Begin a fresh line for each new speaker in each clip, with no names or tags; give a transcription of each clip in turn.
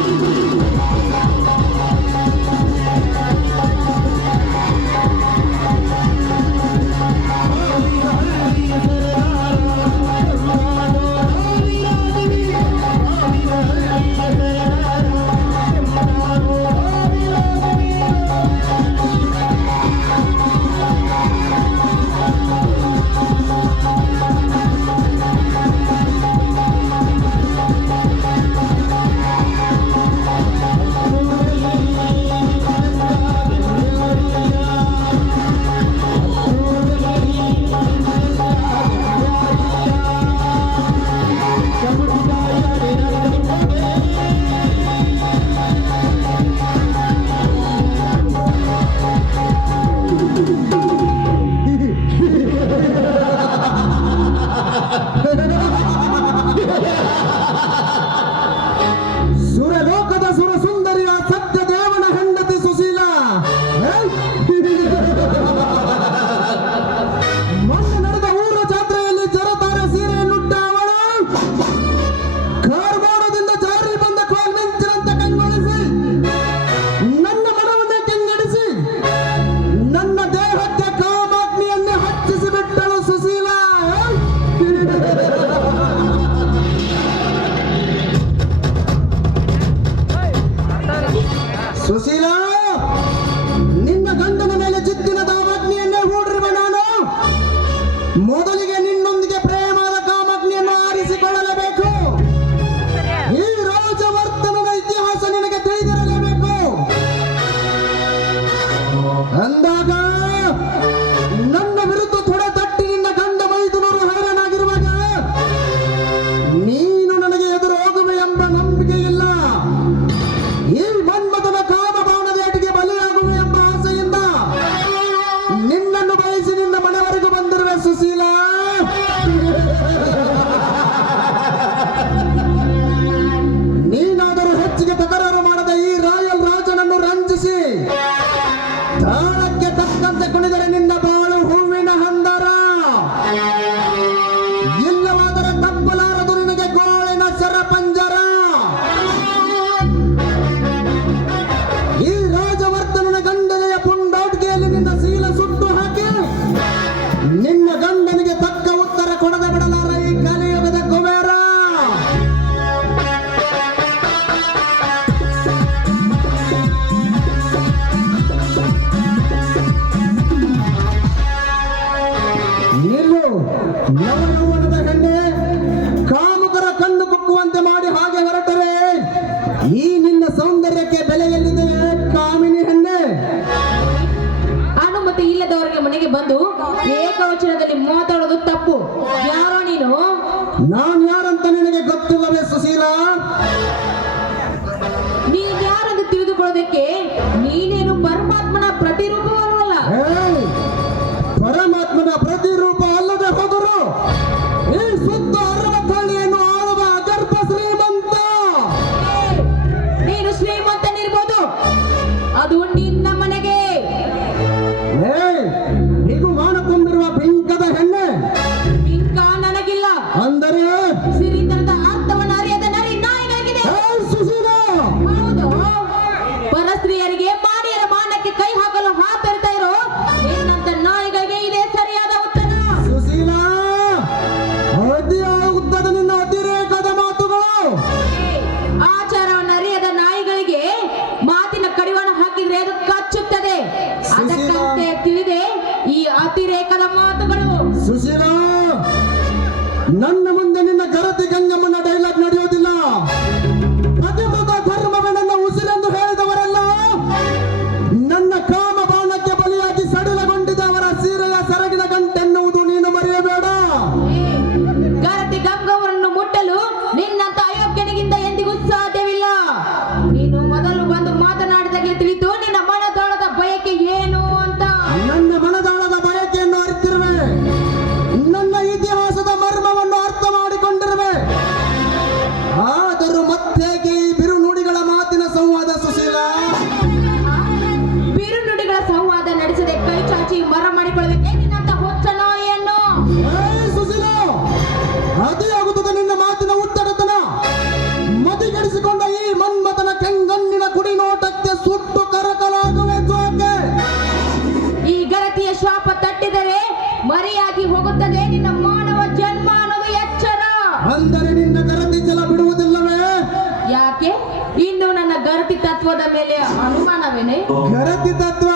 Thank you. ಬಯಸಿ ನಿನ್ನ ಮನೆವರೆಗೂ ಬಂದಿರುವೆ ಸುಶೀಲಾ.
إن جنة ಯಾರು ನೀನು?
ನಾನು ಯಾರಂತ ನಿನಗೆ ಗೊತ್ತಿಲ್ಲವೇ ಸುಶೀಲಾ?
ನೀನ್ ಯಾರಂತ ತಿಳಿದುಕೊಳ್ಳೋದಕ್ಕೆ Sí. ಗರತಿ ತತ್ವದ ಮೇಲೆ ಅನುಮಾನವೇನೆ
ಗರತಿ ತತ್ವ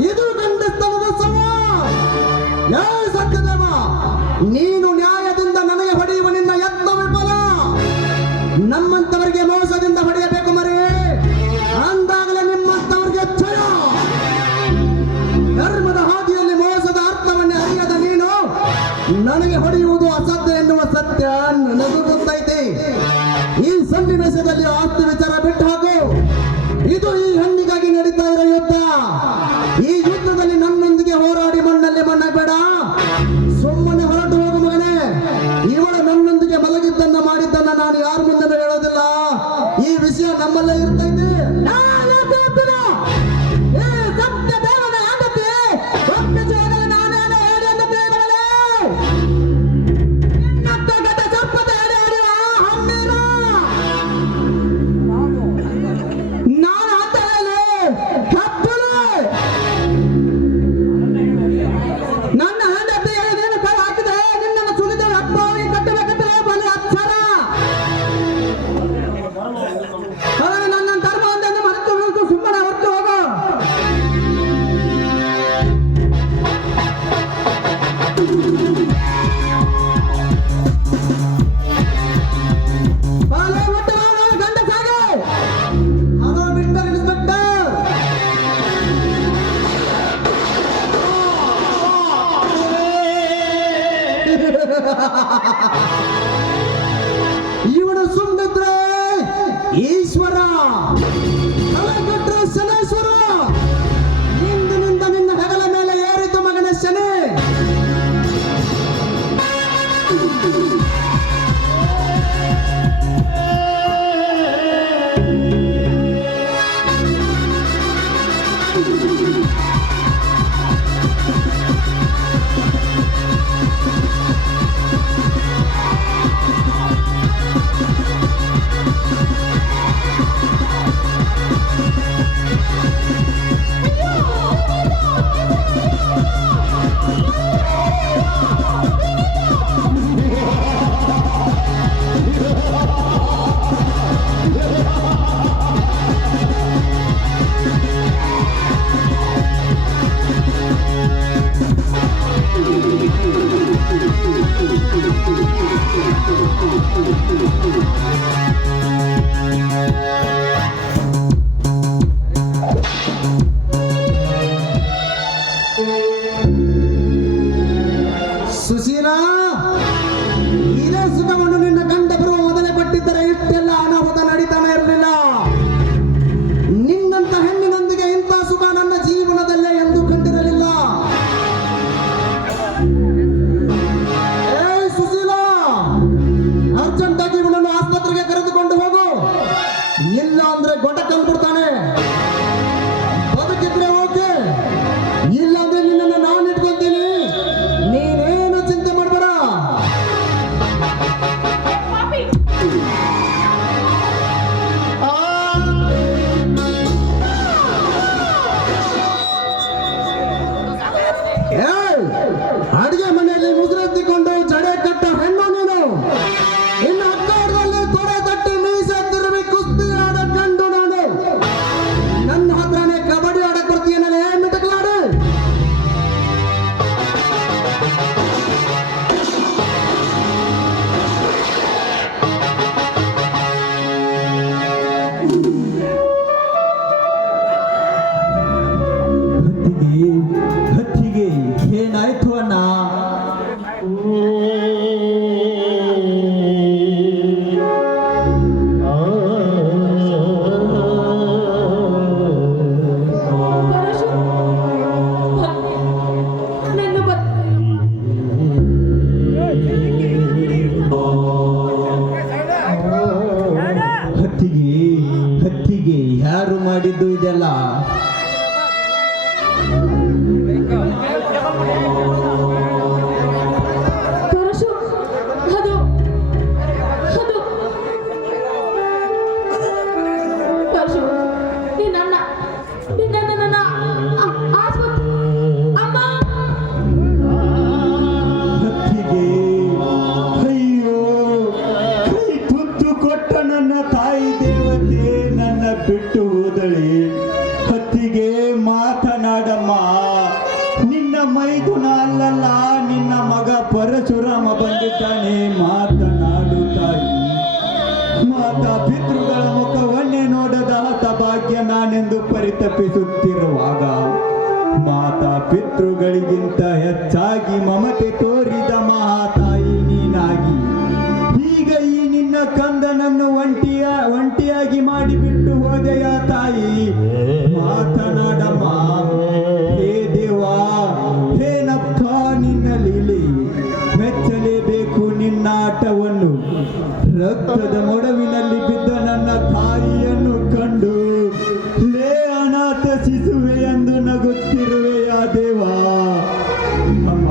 ಇದು ಗಂಡಸ್ತನದ
ಸಮ. ಯಾರು
ಸತ್ಯದೇವ ನೀ
Ha ha ha ha ha! Thank you. ತಪ್ಪಿಸುತ್ತಿರುವಾಗ ಮಾತಾ ಪಿತೃಗಳಿಗಿಂತ ಹೆಚ್ಚಾಗಿ ಮಮತೆ ತೋರಿದ ಮಹಾತಾಯಿ ನೀನಾಗಿ ಆಗುತ್ತಿರುವೆಯ ದೇವಾ? ನಮ್ಮ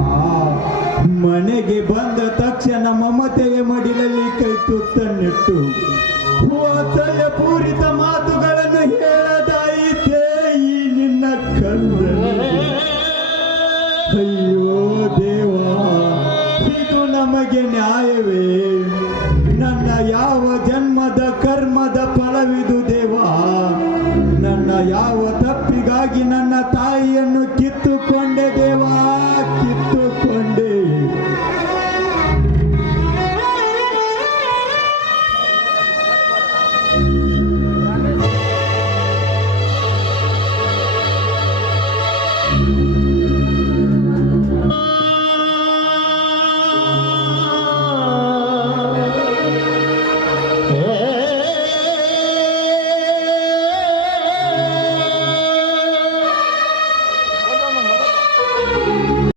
ಮನೆಗೆ ಬಂದ ತಕ್ಷಣ ಮಮತೆಯ ಮಡಿಲಲ್ಲಿ ಕೈ ತುತ್ತನ್ನಿಟ್ಟು ವಾತ್ಸಲ್ಯ ಪೂರಿತ ಮಾತುಗಳನ್ನು ಹೇಳದಾಯಿತೇ ಈ ನಿನ್ನ ಕಣ್ಣಲ್ಲಿ. ಅಯ್ಯೋ ದೇವಾ, ಇದು ನಮಗೆ ನ್ಯಾಯವೇ?